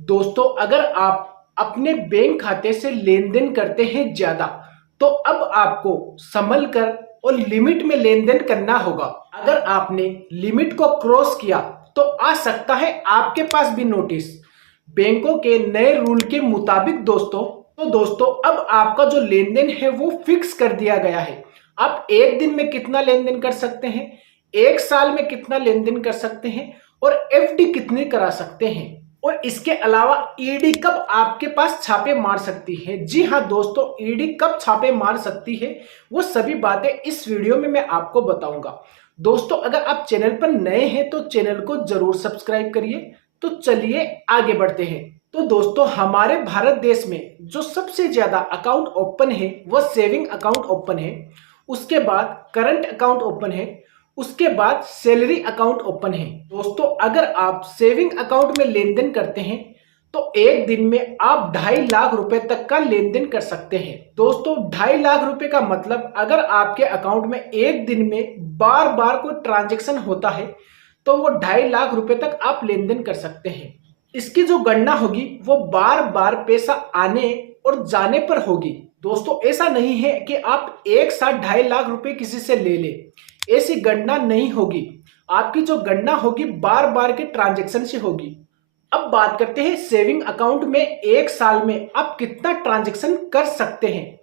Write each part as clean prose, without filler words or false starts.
दोस्तों, अगर आप अपने बैंक खाते से लेन देन करते हैं ज्यादा, तो अब आपको संभल कर और लिमिट में लेन देन करना होगा। अगर आपने लिमिट को क्रॉस किया तो आ सकता है आपके पास भी नोटिस। बैंकों के नए रूल के मुताबिक दोस्तों अब आपका जो लेन देन है वो फिक्स कर दिया गया है। आप एक दिन में कितना लेन देन कर सकते हैं, एक साल में कितना लेन देन कर सकते हैं और एफडी कितनी करा सकते हैं, और इसके अलावा ईडी कब आपके पास छापे मार सकती है। जी हाँ दोस्तों, ईडी कब छापे मार सकती है वो सभी बातें इस वीडियो में मैं आपको बताऊंगा। दोस्तों, अगर आप चैनल पर नए हैं तो चैनल को जरूर सब्सक्राइब करिए। तो चलिए आगे बढ़ते हैं। तो दोस्तों, हमारे भारत देश में जो सबसे ज्यादा अकाउंट ओपन है वह सेविंग अकाउंट ओपन है, उसके बाद करंट अकाउंट ओपन है, उसके बाद सैलरी अकाउंट ओपन है। दोस्तों, अगर आप सेविंग अकाउंट में लेन देन करते हैं तो एक दिन में आप 2.5 लाख रुपए तक का लेन देन कर सकते हैं। दोस्तों, 2.5 लाख रुपए का मतलब अगर आपके अकाउंट में एक दिन में बार बार कोई ट्रांजेक्शन होता है तो वो 2.5 लाख रुपए तक आप लेन देन कर सकते हैं। इसकी जो गणना होगी वो बार बार पैसा आने और जाने पर होगी। दोस्तों, ऐसा नहीं है कि आप एक साथ 2.5 लाख रुपए किसी से ले ले, ऐसी गणना नहीं होगी। आपकी जो गणना होगी बार बार के ट्रांजैक्शन से होगी। अब बात करते हैं सेविंग अकाउंट में एक साल में आप कितना ट्रांजैक्शन कर सकते हैं।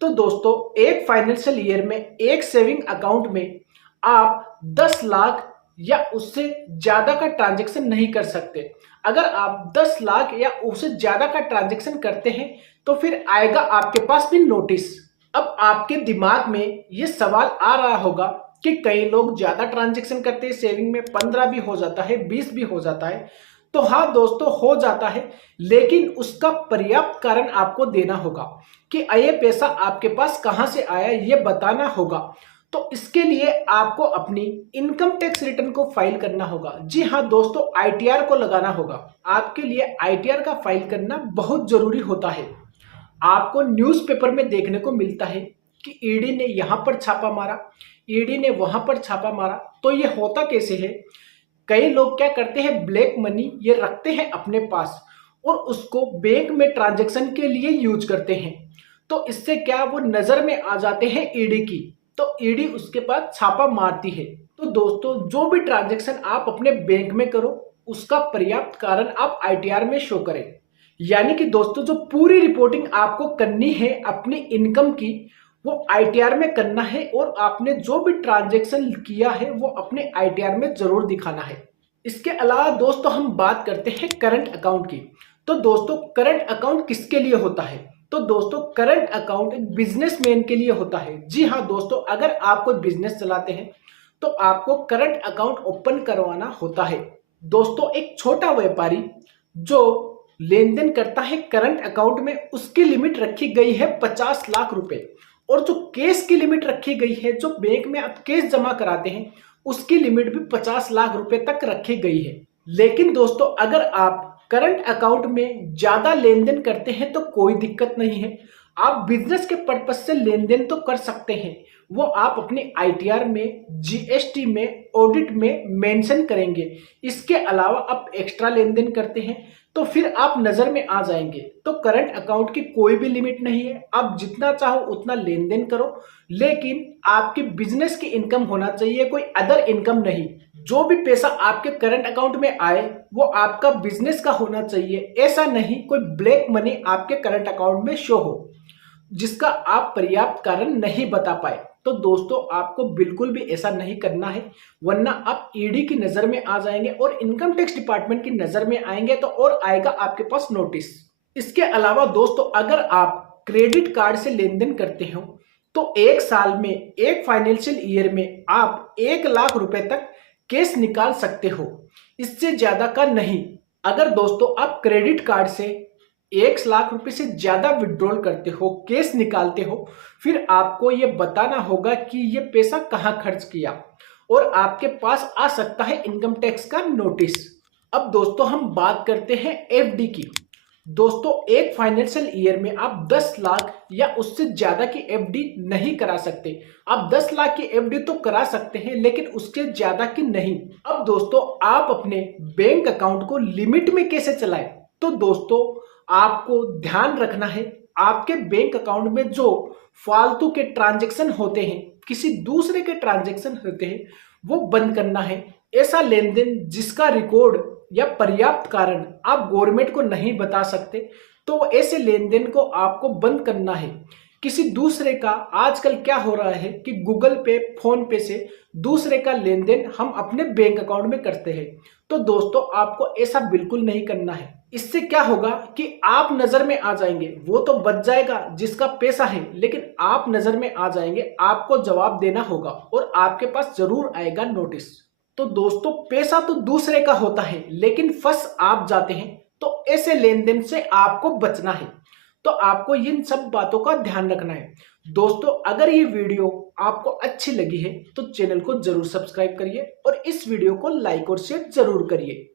तो दोस्तों, एक फाइनेंशियल ईयर में एक सेविंग अकाउंट में आप 10 लाख या उससे ज्यादा का ट्रांजैक्शन नहीं कर सकते। अगर आप 10 लाख या उससे ज्यादा का ट्रांजैक्शन करते हैं तो फिर आएगा आपके पास भी नोटिस। अब आपके दिमाग में ये सवाल आ रहा होगा कि कई लोग ज्यादा ट्रांजैक्शन करते हैं, सेविंग में 15 भी हो जाता है, 20 भी हो जाता है। तो हाँ दोस्तों, हो जाता है, लेकिन उसका पर्याप्त कारण आपको देना होगा कि ये पैसा आपके पास कहां से आया, ये बताना होगा। तो इसके लिए आपको अपनी इनकम टैक्स रिटर्न को फाइल करना होगा। जी हाँ दोस्तों, आईटीआर को लगाना होगा। आपके लिए आईटीआर का फाइल करना बहुत जरूरी होता है। आपको न्यूज़पेपर में देखने को मिलता है कि ईडी ने यहां पर छापा मारा, ईडी ने वहां पर छापा मारा। तो ये होता कैसे है? कई लोग क्या करते हैं, ब्लैक मनी ये रखते हैं अपने पास और उसको बैंक में ट्रांजैक्शन के लिए यूज करते हैं। तो इससे क्या वो नजर में आ जाते हैं ईडी की, तो ईडी उसके बाद छापा मारती है। तो दोस्तों, जो भी ट्रांजैक्शन आप अपने बैंक में करो उसका पर्याप्त कारण आप आईटीआर में शो करें। यानी कि दोस्तों, जो पूरी रिपोर्टिंग आपको करनी है अपनी इनकम की वो आईटीआर में करना है, और आपने जो भी ट्रांजैक्शन किया है वो अपने आईटीआर में जरूर दिखाना है। इसके अलावा दोस्तों, हम बात करते हैं करंट अकाउंट की। तो दोस्तों, करंट अकाउंट किसके लिए होता है? तो दोस्तों, करंट अकाउंट एक बिजनेसमैन के लिए होता है। जी हाँ दोस्तों, अगर आप कोई बिजनेस चलाते हैं तो आपको करंट अकाउंट ओपन करवाना होता है। दोस्तों, एक छोटा व्यापारी जो लेन देन करता है करंट अकाउंट में, उसकी लिमिट रखी गई है 50 लाख रुपए, और जो केस की लिमिट रखी गई है, जो बैंक में आप केस जमा कराते हैं उसकी लिमिट भी 50 लाख रुपए तक रखी गई है। लेकिन दोस्तों, अगर आप करंट अकाउंट में ज्यादा लेन देन करते हैं तो कोई दिक्कत नहीं है। आप बिजनेस के पर्पज से लेन देन तो कर सकते हैं, वो आप अपने आईटीआर में, जीएसटी में, ऑडिट में मेंशन करेंगे। इसके अलावा आप एक्स्ट्रा लेन देन करते हैं तो फिर आप नजर में आ जाएंगे। तो करंट अकाउंट की कोई भी लिमिट नहीं है, आप जितना चाहो उतना लेन देन करो, लेकिन आपकी बिजनेस की इनकम होना चाहिए, कोई अदर इनकम नहीं। जो भी पैसा आपके करंट अकाउंट में आए वो आपका बिजनेस का होना चाहिए। ऐसा नहीं कोई ब्लैक मनी आपके करंट अकाउंट में शो हो जिसका आप पर्याप्त कारण नहीं बता पाए। तो दोस्तों, आपको बिल्कुल भी ऐसा नहीं करना है, वरना आप ईडी की नजर में आ जाएंगे और इनकम टैक्स डिपार्टमेंट की नजर में आएंगे तो और आएगा आपके पास नोटिस। इसके अलावा दोस्तों, अगर आप क्रेडिट कार्ड से लेन देन करते हो तो एक साल में, एक फाइनेंशियल ईयर में आप 1 लाख रुपए तक कैश निकाल सकते हो, इससे ज्यादा का नहीं। अगर दोस्तों आप क्रेडिट कार्ड से 1 लाख रुपए से ज्यादा विड्रॉल करते हो, कैश निकालते हो, फिर आपको ये बताना होगा कि ये पैसा कहाँ खर्च किया, और आपके पास आ सकता है इनकम टैक्स का नोटिस। अब दोस्तों, हम बात करते हैं एफडी की। दोस्तों, एक फाइनेंशियल ईयर में आप 10 लाख या उससे ज्यादा की एफडी नहीं करा सकते। आप 10 लाख की एफडी तो करा सकते हैं, लेकिन उसके ज्यादा की नहीं। अब दोस्तों, आप अपने बैंक अकाउंट को लिमिट में कैसे चलाएं? तो दोस्तों आपको ध्यान रखना है, आपके बैंक अकाउंट में जो फालतू के ट्रांजैक्शन होते हैं, किसी दूसरे के ट्रांजैक्शन होते हैं, वो बंद करना है। ऐसा लेन देन जिसका रिकॉर्ड या पर्याप्त कारण आप गवर्नमेंट को नहीं बता सकते, तो ऐसे लेन देन को आपको बंद करना है। किसी दूसरे का आजकल क्या हो रहा है कि गूगल पे, फोन पे से दूसरे का लेन देन हम अपने बैंक अकाउंट में करते हैं। तो दोस्तों आपको ऐसा बिल्कुल नहीं करना है। इससे क्या होगा कि आप नजर में आ जाएंगे, वो तो बच जाएगा जिसका पैसा है, लेकिन आप नजर में आ जाएंगे, आपको जवाब देना होगा और आपके पास जरूर आएगा नोटिस। तो दोस्तों पैसा तो दूसरे का होता है, लेकिन फंस आप जाते हैं, तो ऐसे लेन देन से आपको बचना है। तो आपको इन सब बातों का ध्यान रखना है। दोस्तों अगर ये वीडियो आपको अच्छी लगी है तो चैनल को जरूर सब्सक्राइब करिए और इस वीडियो को लाइक और शेयर जरूर करिए।